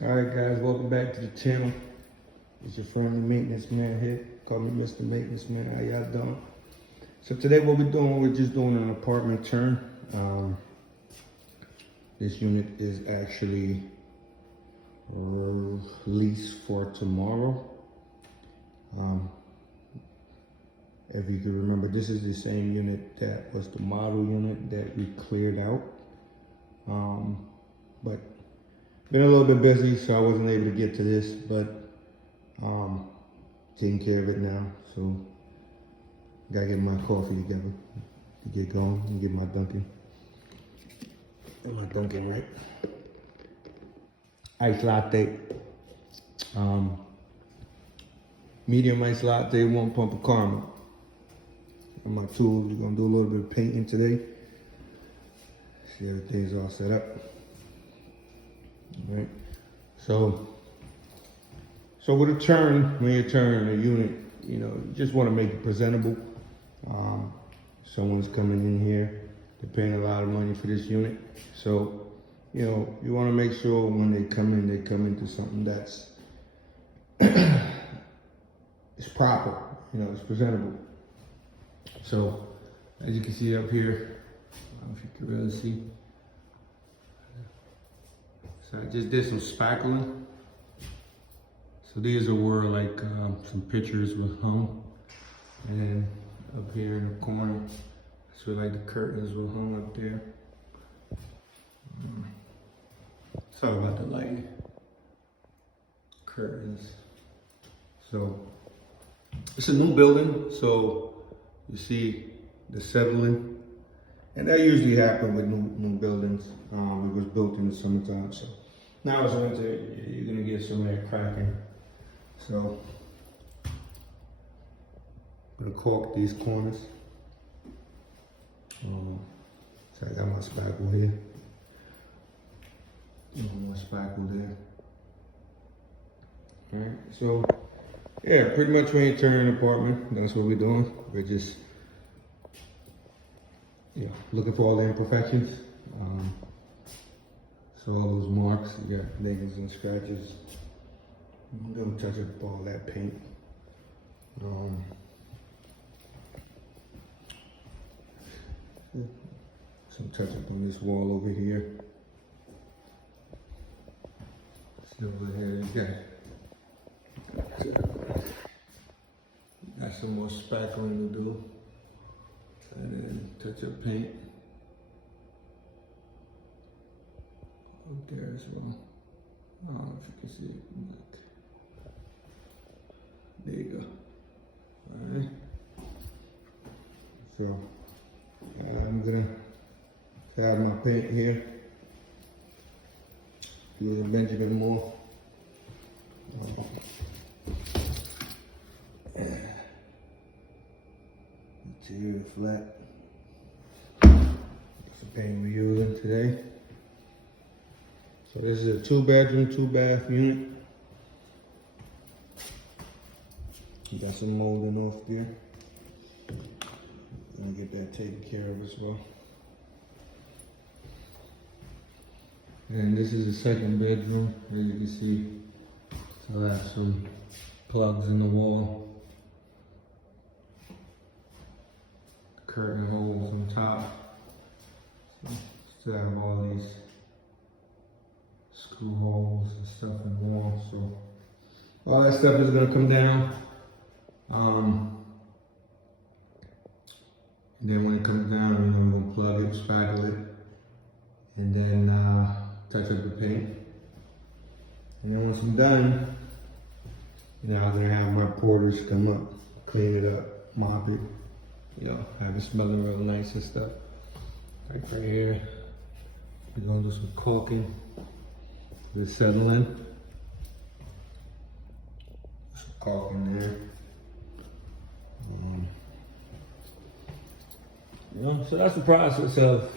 Alright guys, welcome back to the channel. It's your friendly maintenance man here. Call me Mr. Maintenance Man. How y'all doing? So today what we're doing, we're just doing an apartment turn. This unit is actually leased for tomorrow. If you can remember, this is the same unit that was the model unit that we cleared out. But been a little bit busy, so I wasn't able to get to this, but taking care of it now. So gotta get my coffee together to get going and get my Dunkin'. Get my Dunkin' right. Ice latte. Medium ice latte, 1 pump of caramel. And my tools, we're gonna do a little bit of painting today. See, everything's all set up. All right. So with a turn, when you turn a unit, you know, you just want to make it presentable. Someone's coming in here, they're paying a lot of money for this unit. So, you know, you want to make sure when they come into something that's it's proper, you know, it's presentable. So, as you can see up here, I don't know if you can really see. So I just did some spackling. So these were like some pictures with hung. And then up here in the corner, that's where like the curtains were hung up there. Sorry about the lighting. Curtains. So it's a new building, so you see the settling. And that usually happens with new buildings. It was built in the summertime, so now it's winter, you're gonna get some of that cracking. So I'm gonna caulk these corners. So I got my spackle here. My spackle there. All right, so yeah, pretty much when you turn an apartment, that's what we're doing. We're just looking for all the imperfections. So all those marks, you got niggles and scratches. I'm gonna touch up all that paint. Some touch up on this wall over here. See over here, got some more spackling to do. And then touch up paint up there as well. I don't know if you can see it. There you go. Alright. So I'm gonna add my paint here. Using Benjamin Moore. Interior flat. That's the paint we're using today. So this is a 2-bedroom, 2-bath unit. You got some molding off there. Gonna get that taken care of as well. And this is the 2nd bedroom. As you can see, so I have some plugs in the wall. Curtain holes on top. So still have all these screw holes and stuff in the wall. So all that stuff is gonna come down. And then when it comes down, we're gonna plug it, spackle it, and then touch up the paint. And then once I'm done, I'm gonna have my porters come up, clean it up, mop it, have it smelling real nice and stuff. Like right here, we're gonna do some caulking. We're settling. Some caulking there. So that's the process of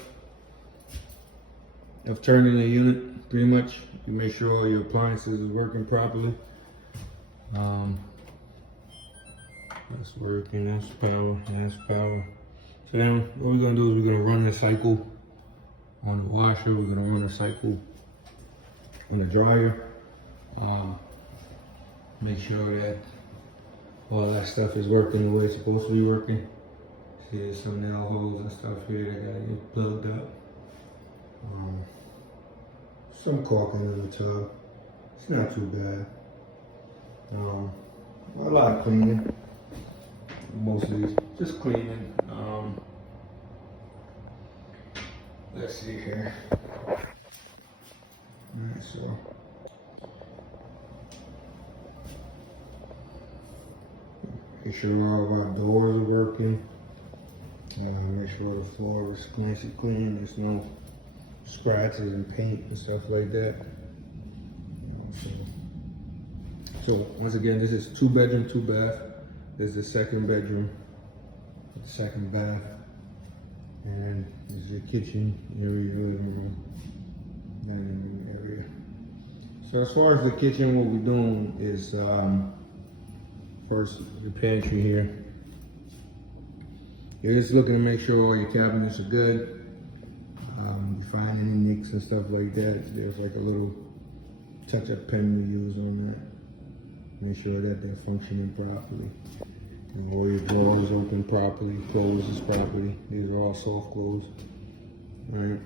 turning the unit, pretty much. You make sure all your appliances is working properly. That's working, that's power, that's power. So then what we're gonna do is we're gonna run the cycle on the washer, we're gonna run a cycle on the dryer, Make sure that all that stuff is working the way it's supposed to be working. See, there's some nail holes and stuff here that gotta get plugged up. Some caulking on the tub. It's not too bad. A lot of cleaning. Mostly just cleaning. Let's see here. Alright, so make sure all of our doors are working. Make sure the floor is clean. There's no scratches and paint and stuff like that. So once again, this is 2 bedroom, 2 bath. This is the 2nd bedroom, 2nd bath, and this is your kitchen area, living room, dining room area. So as far as the kitchen, what we're doing is first the pantry here. You're just looking to make sure all your cabinets are good. You find any nicks and stuff like that, there's like a little touch-up pen we use on that. Make sure that they're functioning properly. And all your drawers open properly, closes properly. These are all soft close. Alright.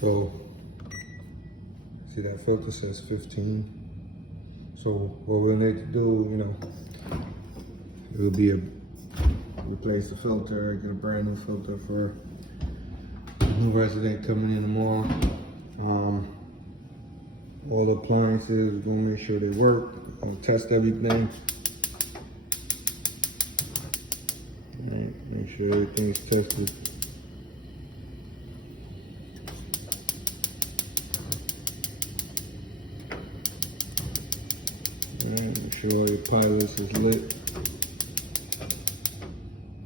So, see that filter says 15. So what we'll need to do, it will be replace the filter, get a brand new filter for a new resident coming in tomorrow. All the appliances, we're gonna make sure they work. We're gonna test everything. Alright, make sure everything's tested. Alright, make sure all your pilots is lit.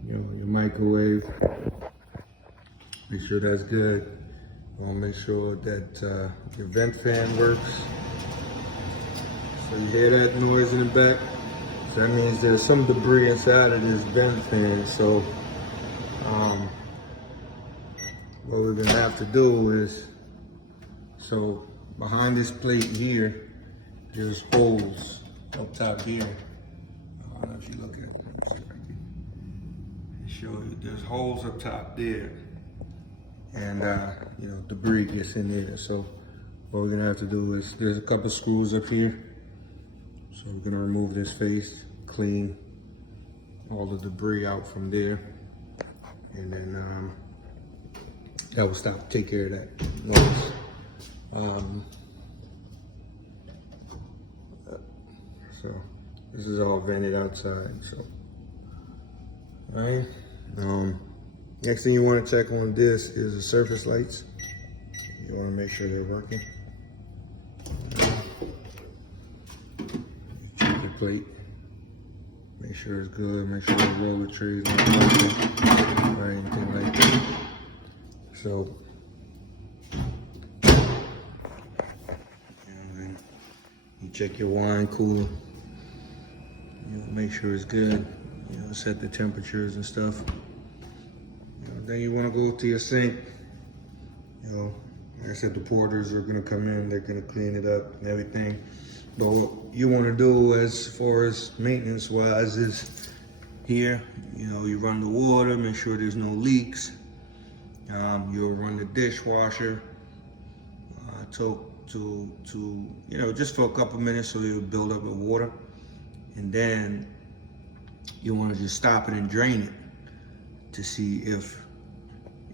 Your microwave, make sure that's good. Make sure that your vent fan works. So you hear that noise in the back? So that means there's some debris inside of this vent fan. So what we're gonna have to do is, so behind this plate here, there's holes up top here. I don't know if you look at it. Show you, there's holes up top there. And debris gets in there. So what we're gonna have to do is, there's a couple screws up here. So we're gonna remove this face, clean all the debris out from there. And then that will take care of that noise. So this is all vented outside, so. All right. Next thing you want to check on this is the surface lights. You want to make sure they're working. Check the plate. Make sure it's good. Make sure the roller tray is not working or anything like that. So, you check your wine cooler. Make sure it's good. Set the temperatures and stuff. Then you want to go to your sink. Like I said, the porters are going to come in, they're going to clean it up and everything. But what you want to do as far as maintenance wise is here, you run the water, make sure there's no leaks. You'll run the dishwasher just for a couple minutes so it'll build up with water. And then you want to just stop it and drain it to see if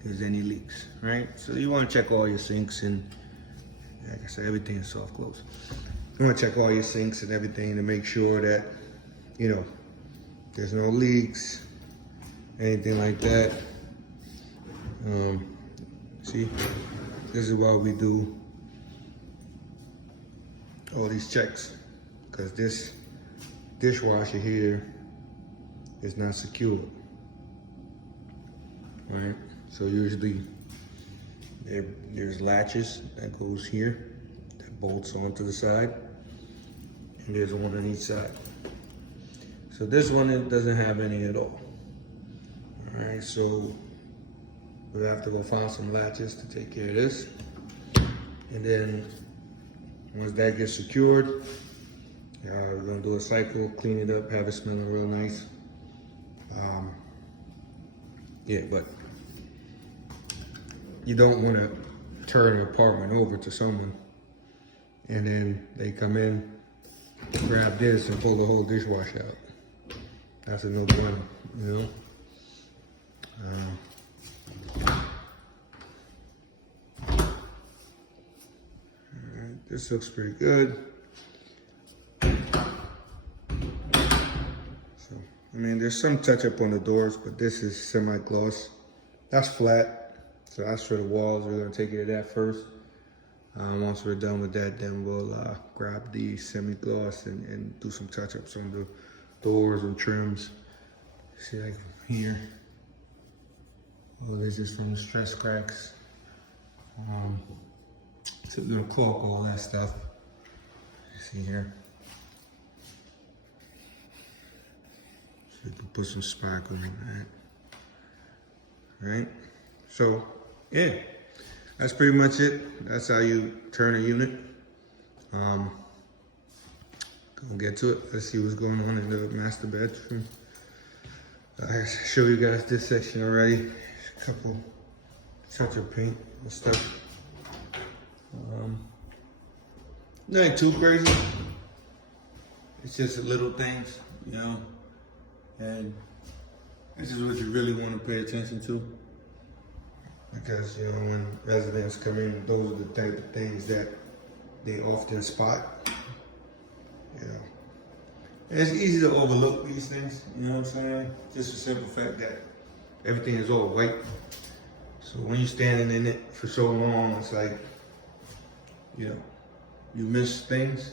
there's any leaks, right? So you want to check all your sinks, and like I said, everything is soft close. You want to check all your sinks and everything to make sure that, there's no leaks, anything like that. See, this is why we do all these checks, because this dishwasher here is not secure, right? So usually there's latches that goes here, that bolts onto the side, and there's one on each side. So this one, it doesn't have any at all. All right, so we'll have to go find some latches to take care of this. And then Once that gets secured, we're gonna do a cycle, clean it up, have it smelling real nice. Yeah, but you don't want to turn an apartment over to someone and then they come in, grab this and pull the whole dishwasher out. That's a no-brainer, you know? Alright, this looks pretty good. I mean, there's some touch up on the doors, but this is semi-gloss. That's flat, so that's for the walls. We're gonna take care of that first. Once we're done with that, then we'll grab the semi-gloss and do some touch ups on the doors and trims. See, like here. Oh, this is from the stress cracks. So we're gonna caulk all that stuff. See here. So we can put some sparkle in that. Right? So, yeah, that's pretty much it. That's how you turn a unit. Gonna get to it. Let's see what's going on in the master bedroom. I showed you guys this section already. A couple touch of paint and stuff. Nothing too crazy. It's just little things, you know. And this is what you really want to pay attention to. Because, you know, when residents come in, those are the type of things that they often spot. You know. And it's easy to overlook these things, you know what I'm saying? Just the simple fact that everything is all white. So when you're standing in it for so long, it's like, you know, you miss things.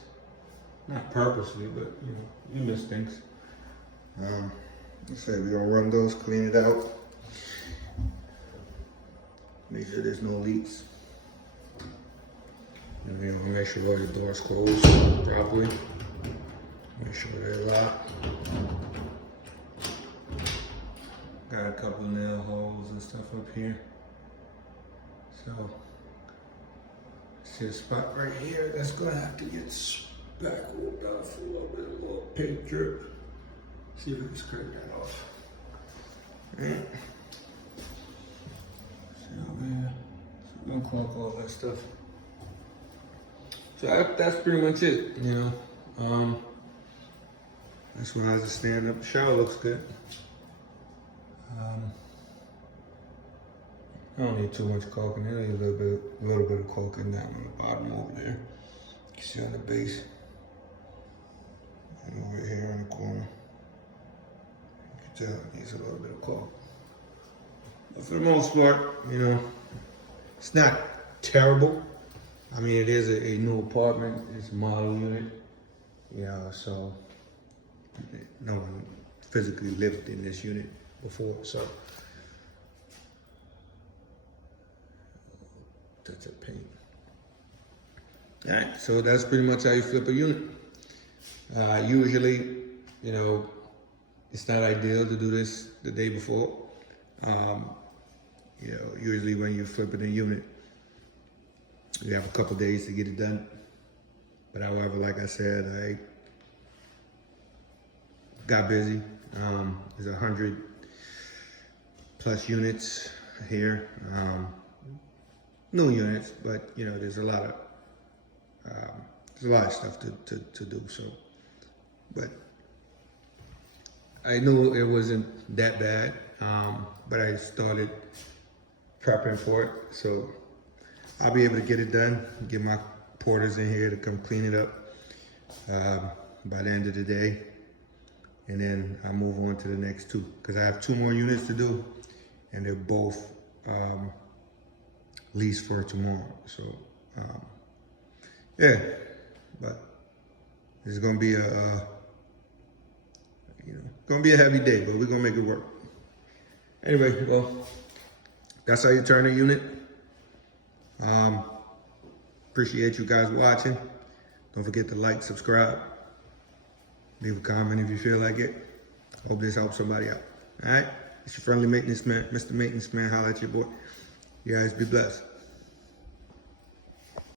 Not purposely, but, you know, you miss things. Let's say we're gonna run those, clean it out. Make sure there's no leaks. And we're gonna make sure all your doors close properly. Make sure they're locked. Got a couple nail holes and stuff up here. So, see a spot right here that's gonna have to get spackled off a little bit, a little paint drip. See if we can scrape that off. Right. See over here. So we're gonna caulk all that stuff. So that's pretty much it, you know. That's when I was just stand up. The shower looks good. I don't need too much caulking. I need a little bit of caulking down on the bottom over there. You can see on the base. And over here in the corner. You can tell it needs a little bit of caulk. But for the most part, you know, it's not terrible. I mean, it is a new apartment. It's a model unit. You know, so no one physically lived in this unit before, so. Touch of paint. All right, so that's pretty much how you flip a unit. Usually, you know, it's not ideal to do this the day before. You know, usually when you're flipping a unit, you have a couple days to get it done. But however, like I said, I got busy. There's 100 plus units here. New units, but you know, there's a lot of stuff to do. So, but I knew it wasn't that bad. But I started prepping for it, so I'll be able to get it done. Get my porters in here to come clean it up by the end of the day, and then I move on to the next two because I have 2 more units to do, and they're both leased for tomorrow. So yeah, but it's gonna be gonna be a heavy day, but we're gonna make it work. Anyway, well, that's how you turn a unit. Appreciate you guys watching. Don't forget to like, subscribe, leave a comment if you feel like it. Hope this helps somebody out. All right, it's your friendly maintenance man, Mr. Maintenance Man. Holla at your boy. You guys be blessed.